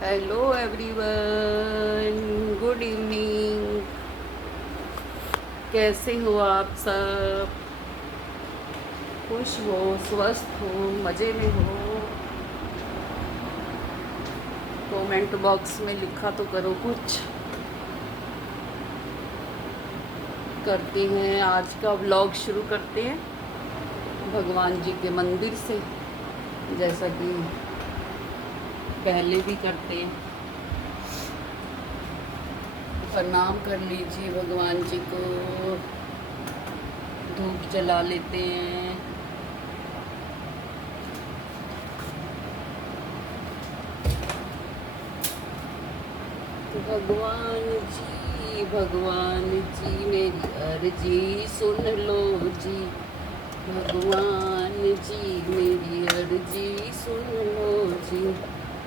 Hello everyone, good evening. कैसे हो आप सब? खुश हो, स्वस्थ हो, मज़े में हो? कमेंट बॉक्स में लिखा तो करो कुछ। करते हैं आज का व्लॉग, शुरू करते हैं भगवान जी के मंदिर से, जैसा कि पहले भी करते हैं। प्रणाम कर लीजिए भगवान जी को, धूप जला लेते हैं। भगवान जी, भगवान जी, मेरी अर्जी सुन लो जी। भगवान जी, मेरी अर्जी सुन लो जी।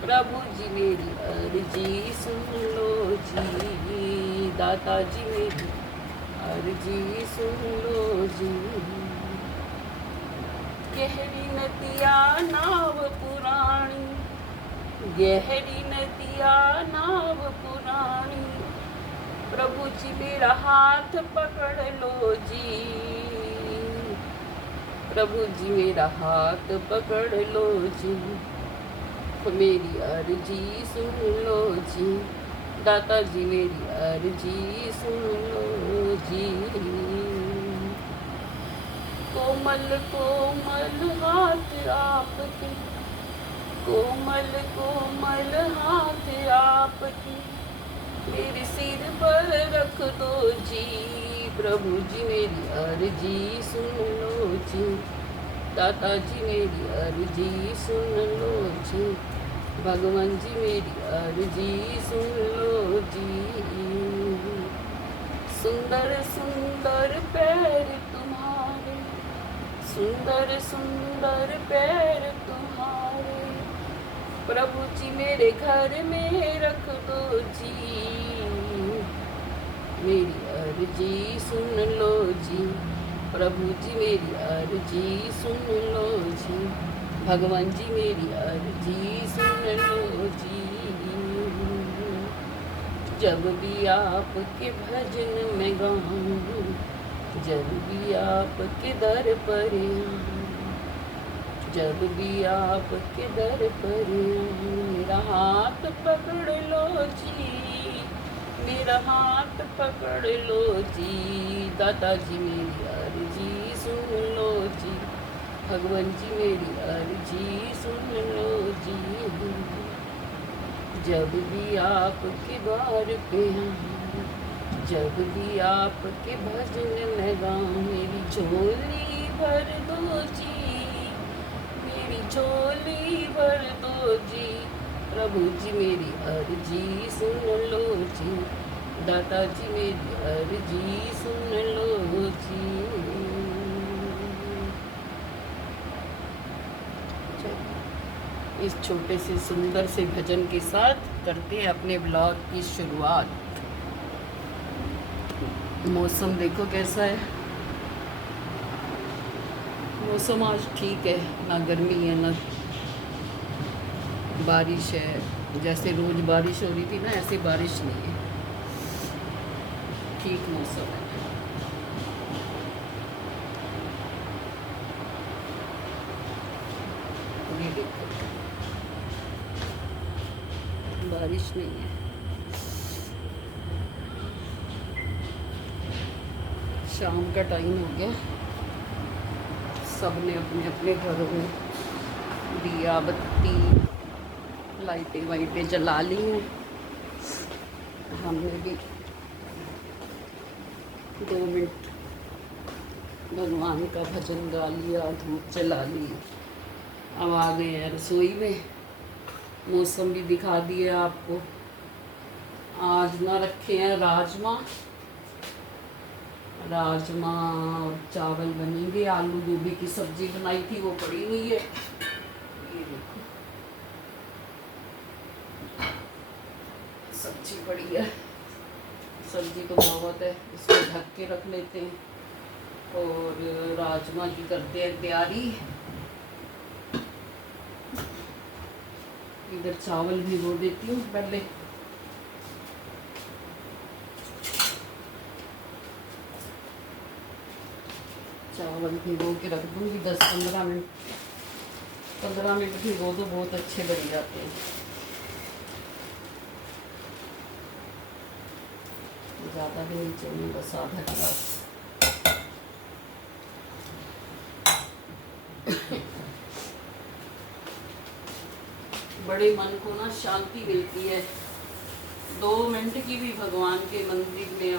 प्रभु जी, मेरी अर्जी सुन लो जी। दाता जी, मेरी अर्जी सुन लो जी। गहरी नदिया नाव पुरानी, गहरी नदिया नाव पुरानी। प्रभु जी, मेरा हाथ पकड़ लो जी। प्रभु जी, मेरा हाथ पकड़ लो जी। मेरी अर्जी सुन लो जी। दाता जी, मेरी अर्जी सुन लो जी। कोमल कोमल हाथ आपके, कोमल कोमल हाथ आपके मेरे सिर पर रख दो जी। प्रभु जी, मेरी अर्जी सुन लो जी। दाता जी, मेरी अर्जी सुन लो जी। भगवान जी, मेरी अर्जी सुन लो जी। सुंदर सुंदर पैर तुम्हारे, सुंदर सुंदर पैर तुम्हारे। प्रभु जी, मेरे घर में रख दो जी। मेरी अर्जी सुन लो जी। प्रभु जी, मेरी अर्जी सुन लो जी। भगवान जी, मेरी अर्जी सुन लो जी। जब भी आपके भजन में गाऊं, जब भी आपके दर पर आऊं, जब भी आपके दर पर आऊं, मेरा हाथ पकड़ लो जी। मेरा हाथ पकड़ लो जी। दाता जी, मेरी अर्जी सुन लो जी। भगवान जी, मेरी अर्जी सुन लो जी। जब भी आपके द्वार पे आऊं, जब भी आपके भजन में गाऊं, मेरी झोली भर दो जी। मेरी झोली भर दो जी। प्रभु जी, मेरी अर्जी सुन लो जी। दाता जी, मेरी अर्जी सुन लो जी। इस छोटे से सुंदर से भजन के साथ करते हैं अपने ब्लॉग की शुरुआत। मौसम देखो कैसा है। मौसम आज ठीक है, ना गर्मी है ना बारिश है। जैसे रोज बारिश हो रही थी ना, ऐसी बारिश नहीं है, ठीक मौसम है। ये देखो, बारिश नहीं है। शाम का टाइम हो गया, सब ने अपने अपने घरों में दिया बत्ती लाइटें वाइटें जला ली हैं। हमने भी 2 मिनट भगवान का भजन गा लिया, धूप जला ली। अब आ गए हैं रसोई में। मौसम भी दिखा दिया आपको। आज ना रखे हैं राजमा, राजमा और चावल बनेंगे। आलू गोभी की सब्जी बनाई थी, वो पड़ी हुई है। ये देखो, सब्जी पड़ी है। सब्जी तो बहुत है, इसको ढक के रख लेते हैं और राजमा की करते हैं तैयारी। इधर चावल भिगो देती हूँ पहले। चावल भिगो के रख दूँगी 10-15 मिनट। 15 मिनट भिगो दो, बहुत अच्छे बन जाते हैं। ज़्यादा भी नहीं चाहिए, बस आधा गिलास। बड़े मन को ना शांति मिलती है। 2 मिनट की भी भगवान के मंदिर में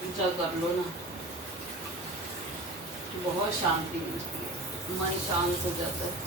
पूजा कर लो ना, बहुत शांति मिलती है, मन शांत हो जाता है।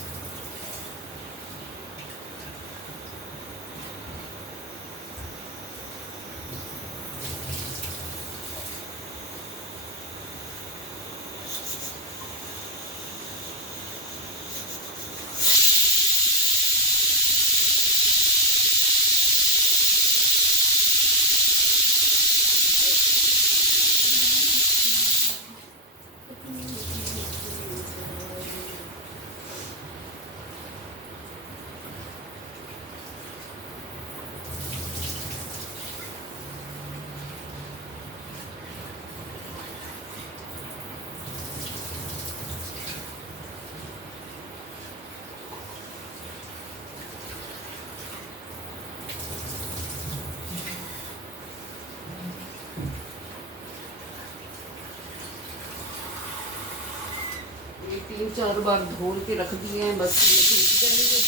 ये 3-4 बार धो के रख दिए हैं, बस ये भीग जाएंगे।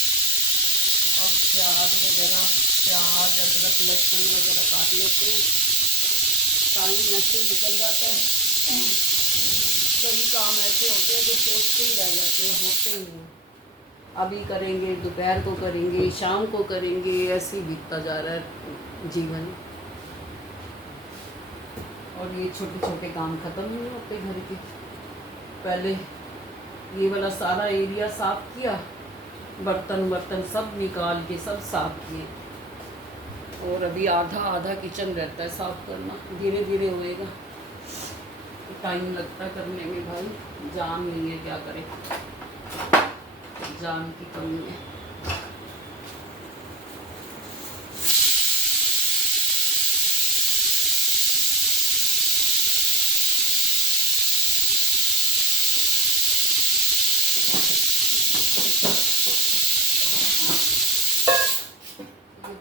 अब प्याज अदरक लहसुन वगैरह काट लेते हैं। टाइम ऐसे ही निकल जाता है। कई काम ऐसे होते हैं जो सोचते ही रह जाते हैं, होते ही नहीं। अभी करेंगे, दोपहर को करेंगे, शाम को करेंगे, ऐसे ही बीतता जा रहा है जीवन। और ये छोटे छोटे काम ख़त्म नहीं होते घर के। पहले ये वाला सारा एरिया साफ़ किया, बर्तन सब निकाल के सब साफ़ किए। और अभी आधा किचन रहता है साफ़ करना, धीरे धीरे होएगा। टाइम लगता करने में भाई, जान नहीं है, क्या करें, जान की कमी है।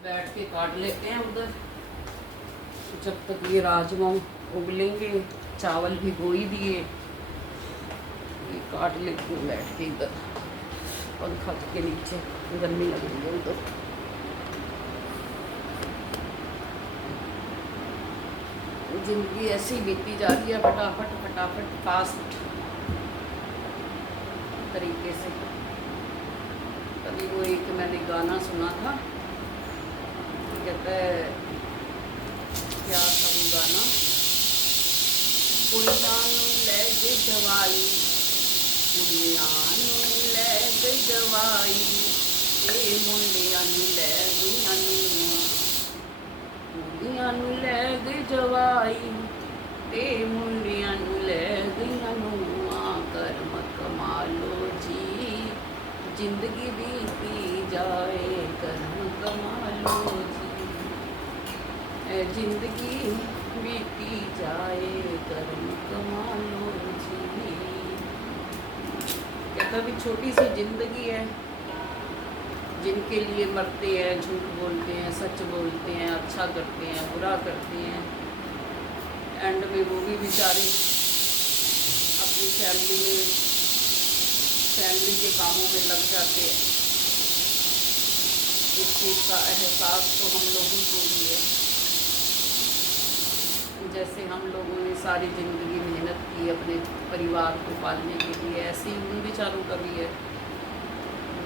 बैठ के काट लेते हैं उधर, जब तक ये राजमा उबलेंगे। चावल भिगो ही दिए, ये काट लेते हैं बैठ के इधर पंखा के नीचे, गर्मी लग रही है उधर। जिंदगी ऐसी बीती जा रही है, फटाफट फटाफट फास्ट तरीके से। कभी वो एक मैंने गाना सुना था, कहता है, क्या था वो गाना, कुड़ियां नूं लै गई जवाई, कुड़ियां नूं लै गई जवाई, ए मुंडियां नूं लै गईयां नूंहां, कुड़ियां नूं लै गई जवाई, ए मुंडियां नूं लै गईयां नूंहां। कर्म कमा लो जी, जिंदगी बीती जाए, कर्म कमा लो जी, जिंदगी बीती जाए, कर्म कमा लो जी। कहता भी छोटी सी जिंदगी है, जिनके लिए मरते हैं, झूठ बोलते हैं, सच बोलते हैं, अच्छा करते हैं, बुरा करते हैं, एंड में वो भी बेचारे अपनी फैमिली के कामों में लग जाते हैं। इस चीज़ का एहसास तो हम लोगों को भी है। जैसे हम लोगों ने सारी ज़िंदगी मेहनत की अपने परिवार को पालने के लिए, ऐसे ही उन बेचारों का भी है।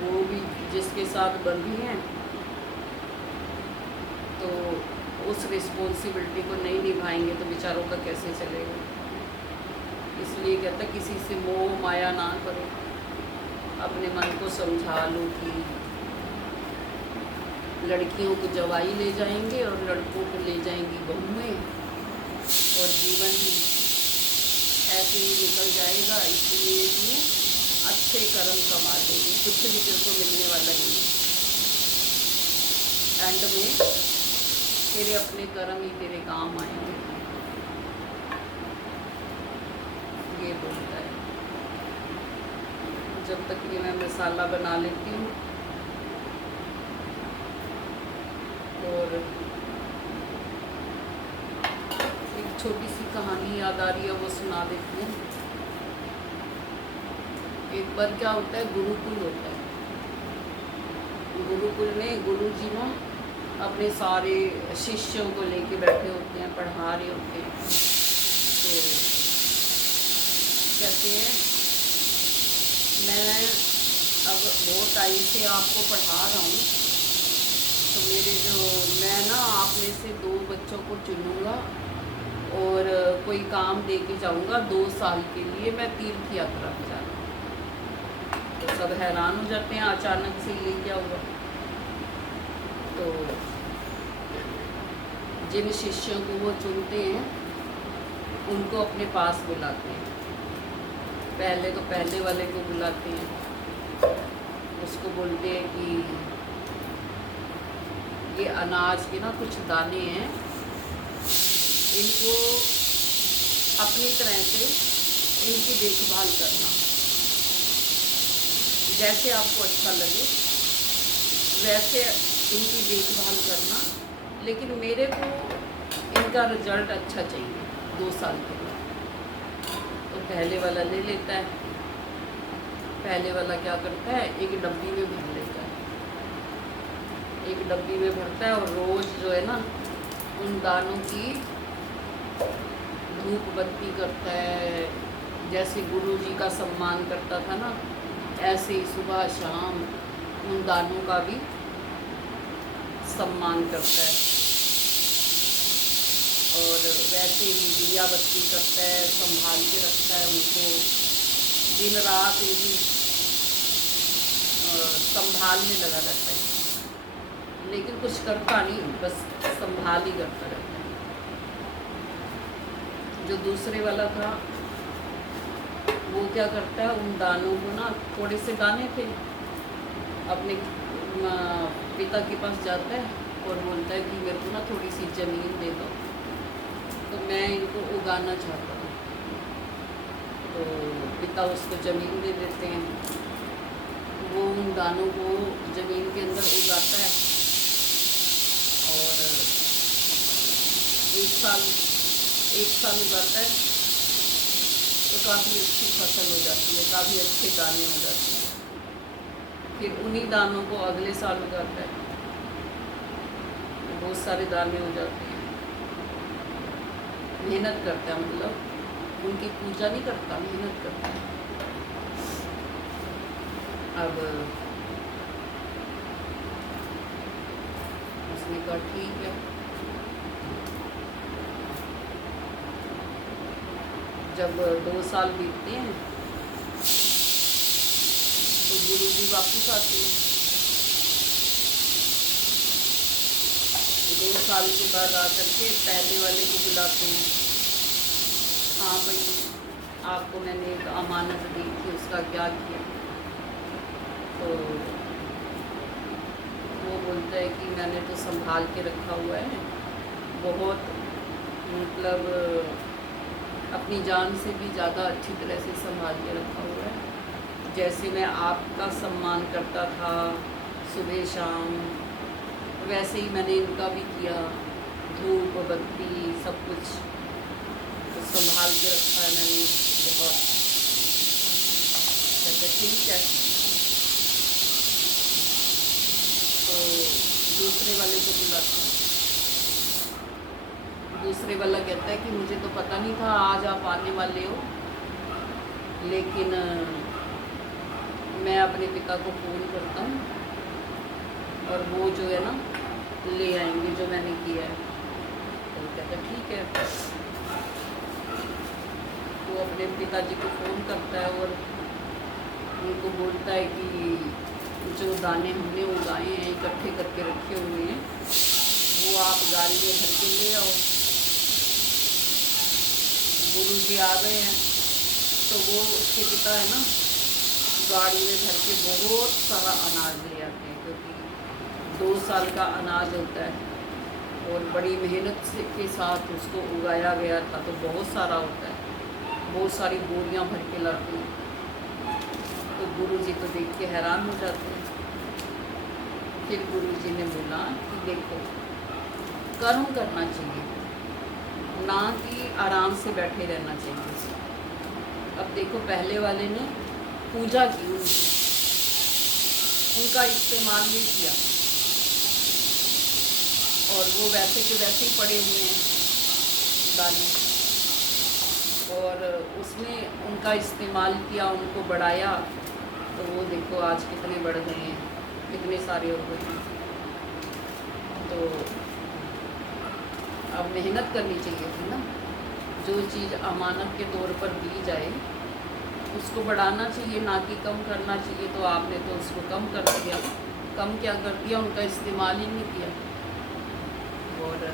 वो भी जिसके साथ बंधी हैं तो उस रिस्पॉन्सिबिलिटी को नहीं निभाएंगे तो बेचारों का कैसे चलेगा। इसलिए कहता किसी से मोह माया ना करो, अपने मन को समझा लो कि लड़कियों को जवाई ले जाएंगे और लड़कों को ले जाएंगी बहुएं, और जीवन ऐसे ही निकल जाएगा। इसलिए भी अच्छे कर्म कमा लेंगे, कुछ भी तेरे को मिलने वाला नहीं। एंड में तेरे अपने कर्म ही तेरे काम आएंगे, ये बोलता है। जब तक ये मैं मसाला बना लेती हूँ और एक छोटी सी कहानी याद आ रही है, वो सुना देती हूँ। एक बार क्या होता है, गुरुकुल होता है। गुरुकुल में गुरु जी ना अपने सारे शिष्यों को लेके बैठे होते हैं, पढ़ा रहे होते हैं। तो कहते हैं मैं अब बहुत टाइम से आपको पढ़ा रहा हूँ, तो मैं ना आप में से 2 बच्चों को चुनूँगा और कोई काम दे के जाऊँगा 2 साल के लिए, मैं तीर्थ यात्रा पर जा रहा हूँ। तो सब हैरान हो जाते हैं, अचानक से ये क्या हुआ। तो जिन शिष्यों को वो चुनते हैं उनको अपने पास बुलाते हैं। पहले तो पहले वाले को बुलाते हैं, उसको बोलते हैं कि ये अनाज के ना कुछ दाने हैं, इनको अपनी तरह से इनकी देखभाल करना, जैसे आपको अच्छा लगे वैसे इनकी देखभाल करना, लेकिन मेरे को इनका रिजल्ट अच्छा चाहिए 2 साल के लिए। तो पहले वाला ले लेता है। पहले वाला क्या करता है, एक डब्बी में भर लेता है, एक डब्बी में भरता है और रोज़ जो है ना उन दानों की धूप बत्ती करता है। जैसे गुरु जी का सम्मान करता था ना, ऐसे ही सुबह शाम उन दानों का भी सम्मान करता है। और वैसे ही दिया बत्ती करता है, संभाल के रखता है उनको, दिन रात उनकी संभाल में लगा रहता है, लेकिन कुछ करता नहीं, बस संभाल ही करता रहता है। जो दूसरे वाला था वो क्या करता है, उन दानों को ना, थोड़े से दाने थे, अपने पिता के पास जाता है और बोलता है कि मेरे को ना थोड़ी सी ज़मीन दे दो, तो मैं इनको उगाना चाहता हूँ। तो पिता उसको ज़मीन दे देते हैं, वो उन दानों को ज़मीन के अंदर उगाता है और एक साल उगाता है तो काफ़ी अच्छी फसल हो जाती है, काफ़ी अच्छे दाने हो जाते हैं। फिर उन्हीं दानों को अगले साल उगाता है, बहुत सारे दाने हो जाते हैं। मेहनत करता है, मतलब उनकी पूजा नहीं करता, मेहनत करता है। अब उसने कहा ठीक है। जब 2 साल बीतते हैं तो गुरु जी वापस आते हैं। 2 साल के बाद आकर के पहले वाले को बुलाते हैं। हाँ भाई, आपको मैंने एक अमानत दी थी, उसका क्या किया? तो वो बोलता है कि मैंने तो संभाल के रखा हुआ है, बहुत, मतलब अपनी जान से भी ज़्यादा अच्छी तरह से संभाल के रखा हुआ है। जैसे मैं आपका सम्मान करता था सुबह शाम, वैसे ही मैंने इनका भी किया, धूप बत्ती सब कुछ तो संभाल के रखा है मैंने बहुत। कहते ठीक है। तो दूसरे वाले को बुलाते हैं। दूसरे वाला कहता है कि मुझे तो पता नहीं था आज आप आने वाले हो, लेकिन मैं अपने पिता को फ़ोन करता हूँ और वो जो है ना ले आएंगे जो मैंने किया है। तो कहता है ठीक है। वो अपने पिताजी को फ़ोन करता है और उनको बोलता है कि जो दाने हमने उगाए हैं, इकट्ठे करके रखे हुए हैं, वो आप गाड़ी में भर के ले आओ। गुरु जी आ गए हैं तो वो उसके पिता है ना गाड़ी में भर के बहुत सारा अनाज ले आते हैं, क्योंकि 2 साल का अनाज होता है और बड़ी मेहनत के साथ उसको उगाया गया था, तो बहुत सारा होता है, बहुत सारी बोरियां भर के लाते हैं। तो गुरुजी तो देख के हैरान हो जाते हैं। फिर गुरुजी ने बोला कि देखो, कर्म करना चाहिए, ना कि आराम से बैठे रहना चाहिए। अब देखो, पहले वाले ने पूजा की, उनका इस्तेमाल नहीं किया, और वो वैसे के वैसे ही पड़े हुए हैं दाने, और उसने उनका इस्तेमाल किया, उनको बढ़ाया, तो वो देखो आज कितने बढ़ गए हैं, कितने सारे हो गए हैं। तो अब मेहनत करनी चाहिए थी ना, जो चीज़ अमानत के तौर पर दी जाए उसको बढ़ाना चाहिए, ना कि कम करना चाहिए। तो आपने तो उसको कम कर दिया। कम क्या कर दिया, उनका इस्तेमाल ही नहीं किया। और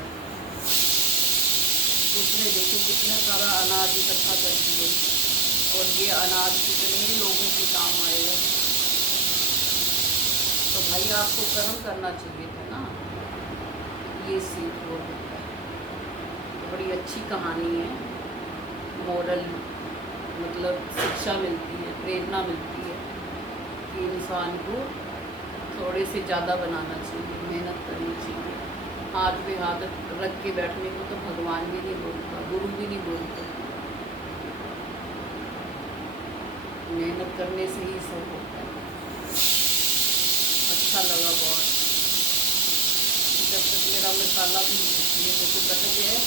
उसने देखो कितना सारा अनाज इकट्ठा कर दिए, और ये अनाज कितने लोगों के काम आएगा। तो भाई आपको कर्म करना चाहिए था ना, ये सीख वो होता है। तो बड़ी अच्छी कहानी है, मोरल मतलब शिक्षा मिलती है, प्रेरणा मिलती है कि इंसान को थोड़े से ज़्यादा बनाना चाहिए, मेहनत करनी चाहिए। हाथ पे हाथ रख के बैठने को तो भगवान भी नहीं बोलता, गुरु भी नहीं बोलते। मेहनत करने से ही सब होता है। अच्छा लगा बहुत। जब तक मेरा मसाला भी ये देखो कट गया है,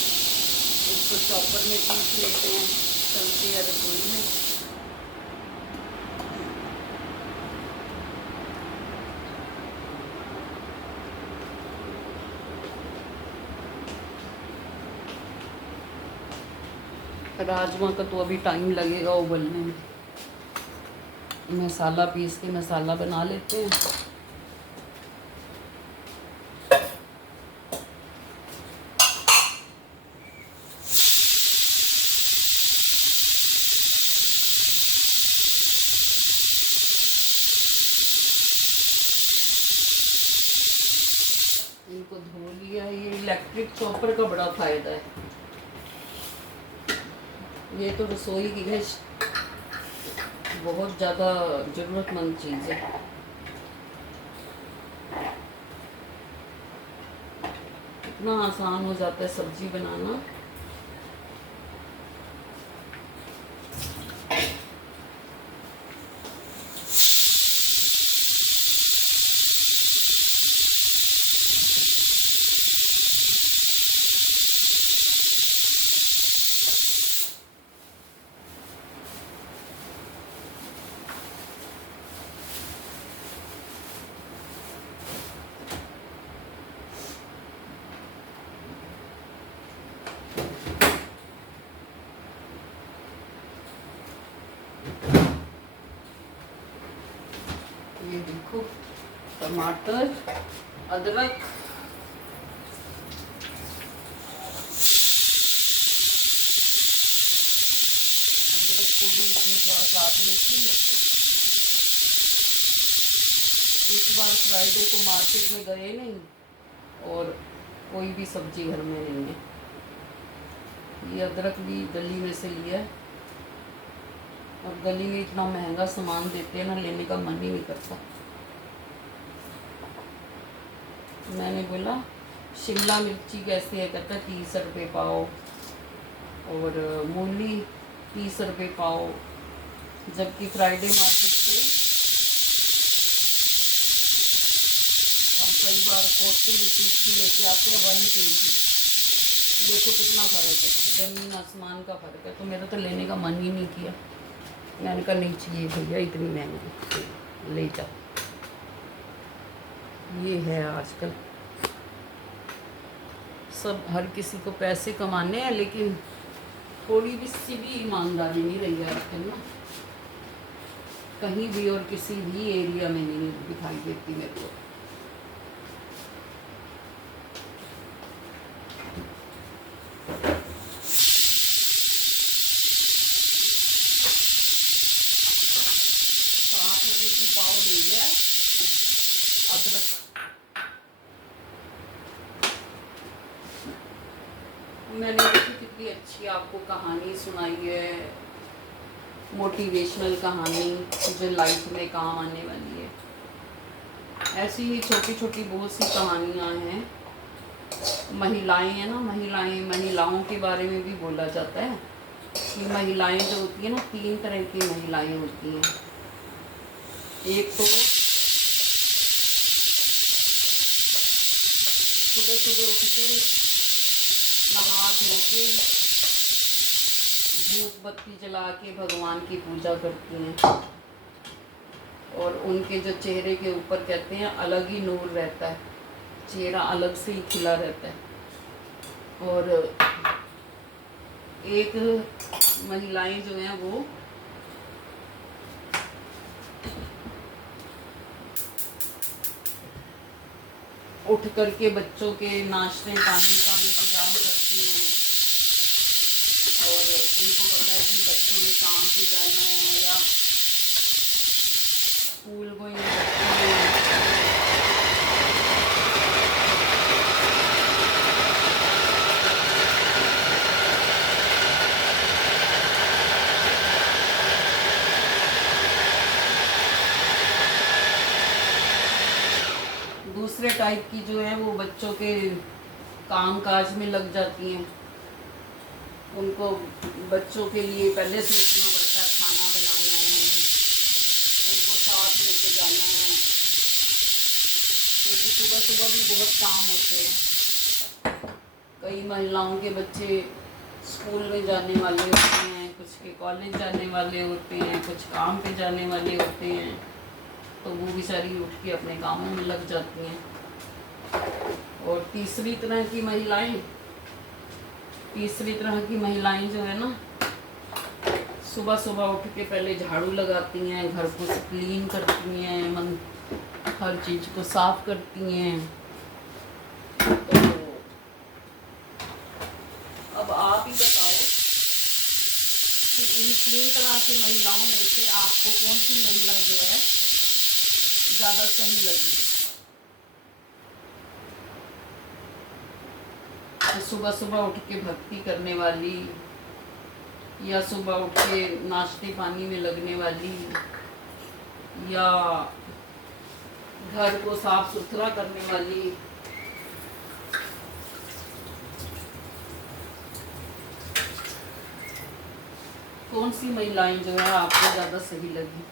इसको चॉपर में पीस लेते हैं, चलते हैं रसोई में। राजमा का तो अभी टाइम लगेगा उबलने में। मसाला पीस के मसाला बना लेते हैं। इनको धो लिया। ये इलेक्ट्रिक चॉपर का बड़ा फायदा है। ये तो रसोई की है, बहुत ज़्यादा ज़रूरतमंद चीज़ है। इतना आसान हो जाता है सब्जी बनाना। ये देखो, टमाटर, अदरक, को भी इसमें थोड़ा काट लेती हूँ। इस बार फ्राइडे को मार्केट में गए नहीं, और कोई भी सब्जी घर में नहीं है। ये अदरक भी गली में से लिया है, और गली में इतना महंगा सामान देते हैं ना, लेने का मन ही नहीं करता। मैंने बोला शिमला मिर्ची कैसे है, कहता 30 रुपये पाओ, और मूली 30 रुपये पाओ, जबकि फ्राइडे मार्केट से हम कई बार 40 रुपीज़ की लेके आते हैं 1 kg। देखो कितना फ़र्क है, ज़मीन आसमान का फ़र्क है। तो मेरा तो लेने का मन ही नहीं किया। मैंने कहा नहीं चाहिए भैया, इतनी महंगी ले जाओ। ये है आजकल सब, हर किसी को पैसे कमाने हैं, लेकिन थोड़ी भी सी भी ईमानदारी नहीं रही है आजकल ना, कहीं भी और किसी भी एरिया में नहीं दिखाई देती मेरे को। ₹60 की पाव ले लिया अदरक, मैंने देखी कितनी अच्छी आपको कहानी सुनाई है, मोटिवेशनल कहानी जो लाइफ में काम आने वाली है। ऐसी ही छोटी छोटी बहुत सी कहानियाँ हैं। महिलाएं हैं ना, महिलाओं के बारे में भी बोला जाता है कि महिलाएं जो होती है ना, 3 तरह की महिलाएं होती हैं। एक तो सुबह सुबह उठ के नहा धो के धूप बत्ती जला के भगवान की पूजा करती हैं, और उनके जो चेहरे के ऊपर कहते हैं अलग ही नूर रहता है, चेहरा अलग से ही खिला रहता है। और एक महिलाएं जो हैं वो उठ करके बच्चों के नाश्ते पानी का इंतजाम करती हैं, और उनको पता है कि बच्चों ने काम पे जाना है या स्कूल गोइंग बच्चे हैं। दूसरे टाइप की जो है वो बच्चों के काम काज में लग जाती हैं। उनको बच्चों के लिए पहले सोचना पड़ता है, खाना बनाना है, उनको साथ लेके जाना है, क्योंकि सुबह सुबह भी बहुत काम होते हैं। कई महिलाओं के बच्चे स्कूल में जाने वाले होते हैं, कुछ के कॉलेज जाने वाले होते हैं, कुछ काम पे जाने वाले होते हैं, तो वो बेचारी उठ के अपने कामों में लग जाती हैं। और तीसरी तरह की महिलाएं जो है ना, सुबह सुबह उठ के पहले झाड़ू लगाती हैं, घर को क्लीन करती हैं, हर चीज़ को साफ करती हैं। तो अब आप ही बताओ कि इन 3 तरह की महिलाओं में से आपको कौन सी महिला जो है ज़्यादा सही लगी? तो सुबह सुबह उठ के भक्ति करने वाली, या सुबह उठ के नाश्ते पानी में लगने वाली, या घर को साफ सुथरा करने वाली? कौन सी महिलाएं जो है आपको ज़्यादा सही लगी?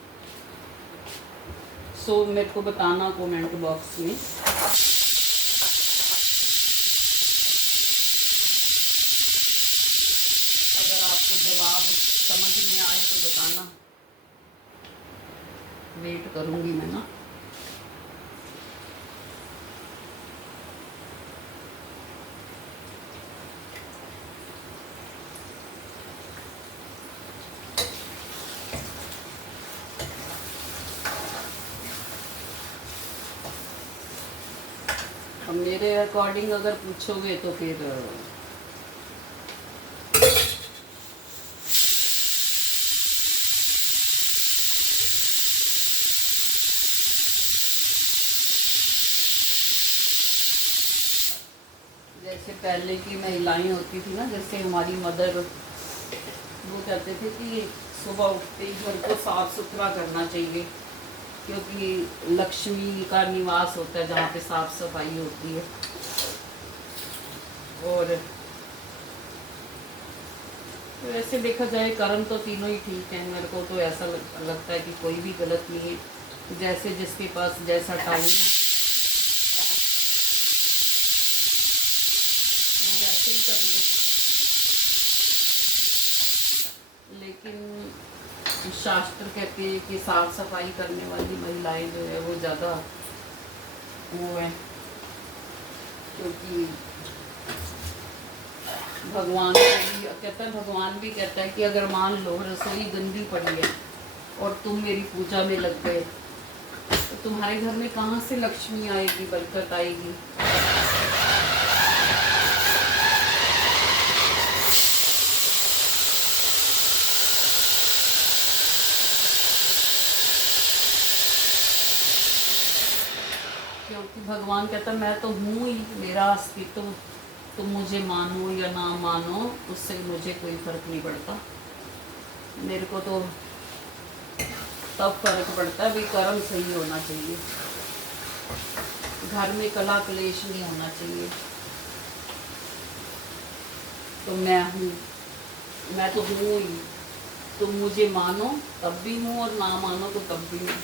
सो मेरे को बताना कमेंट बॉक्स में। अगर आपको जवाब समझ में आए तो बताना, वेट करूंगी मैं ना। अब मेरे अकॉर्डिंग अगर पूछोगे तो फिर जैसे पहले की महिलाएं होती थी ना, जैसे हमारी मदर, वो कहते थे कि सुबह उठते ही घर को साफ सुथरा करना चाहिए, क्योंकि लक्ष्मी का निवास होता है जहाँ पे साफ सफाई होती है। और तो ऐसे देखा जाए कर्म तो तीनों ही ठीक हैं। मेरे को तो ऐसा लगता है कि कोई भी गलत नहीं है। जैसे जिसके पास जैसा टाइम है वो वैसे ही कर ले। लेकिन शास्त्र कहते हैं कि साफ सफाई करने वाली महिलाएं जो है वो ज़्यादा वो है, क्योंकि भगवान भी कहता है कि अगर मान लो रसोई गंदी पड़ी है और तुम मेरी पूजा में लग गए, तो तुम्हारे घर में कहाँ से लक्ष्मी आएगी, बरकत आएगी? क्योंकि भगवान कहता मैं तो हूँ ही, मेरा अस्तित्व तुम मुझे मानो या ना मानो, उससे मुझे कोई फ़र्क नहीं पड़ता। मेरे को तो तब फ़र्क पड़ता है भाई कर्म सही होना चाहिए, घर में कला क्लेश नहीं होना चाहिए। तो मैं तो हूँ ही। तुम मुझे मानो तब भी हूँ और ना मानो तो तब भी हूँ।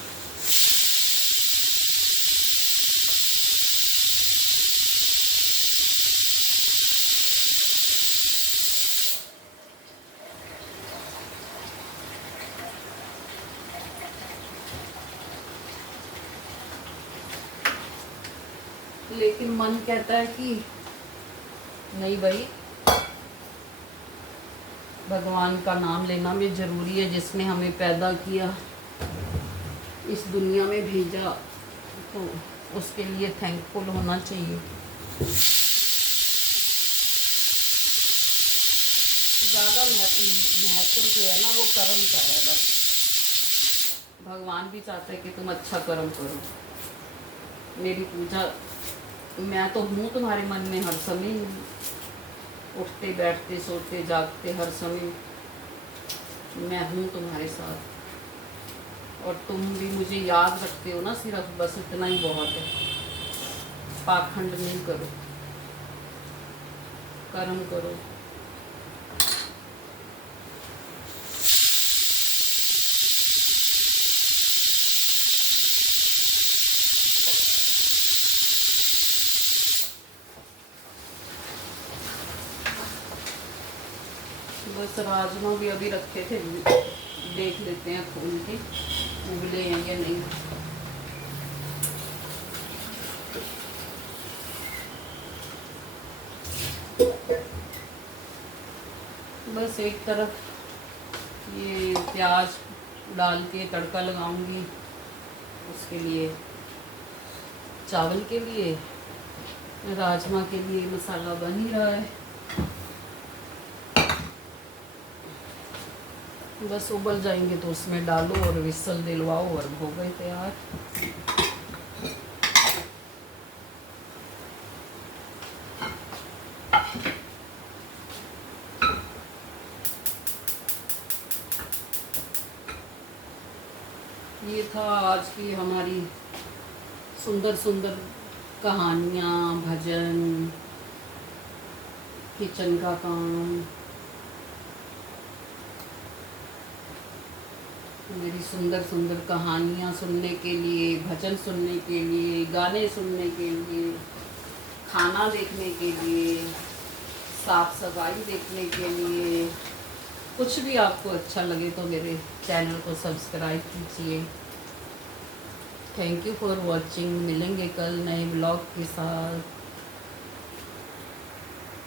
लेकिन मन कहता है कि नहीं भाई, भगवान का नाम लेना भी ज़रूरी है, जिसने हमें पैदा किया, इस दुनिया में भेजा, तो उसके लिए थैंकफुल होना चाहिए। ज़्यादा महत्व जो है ना वो कर्म का है बस। भगवान भी चाहता है कि तुम अच्छा कर्म करो। मेरी पूजा, मैं तो हूँ तुम्हारे मन में हर समय, उठते बैठते सोते जागते हर समय मैं हूँ तुम्हारे साथ। और तुम भी मुझे याद रखते हो ना, सिर्फ बस इतना ही बहुत है। पाखंड नहीं करो, कर्म करो। बस राजमा भी अभी रखे थे, देख लेते हैं खोल के उबले हैं या नहीं। बस एक तरफ ये प्याज डाल के तड़का लगाऊंगी, उसके लिए चावल के लिए, राजमा के लिए मसाला बन ही रहा है। बस उबल जाएंगे तो उसमें डालो और विसल दिलवाओ और हो गए तैयार। ये था आज की हमारी सुंदर सुंदर कहानियाँ, भजन, किचन का काम, मेरी सुंदर सुंदर कहानियाँ सुनने के लिए, भजन सुनने के लिए, गाने सुनने के लिए, खाना देखने के लिए, साफ सफाई देखने के लिए, कुछ भी आपको अच्छा लगे तो मेरे चैनल को सब्सक्राइब कीजिए। Thank you for watching. मिलेंगे कल नए ब्लॉग के साथ।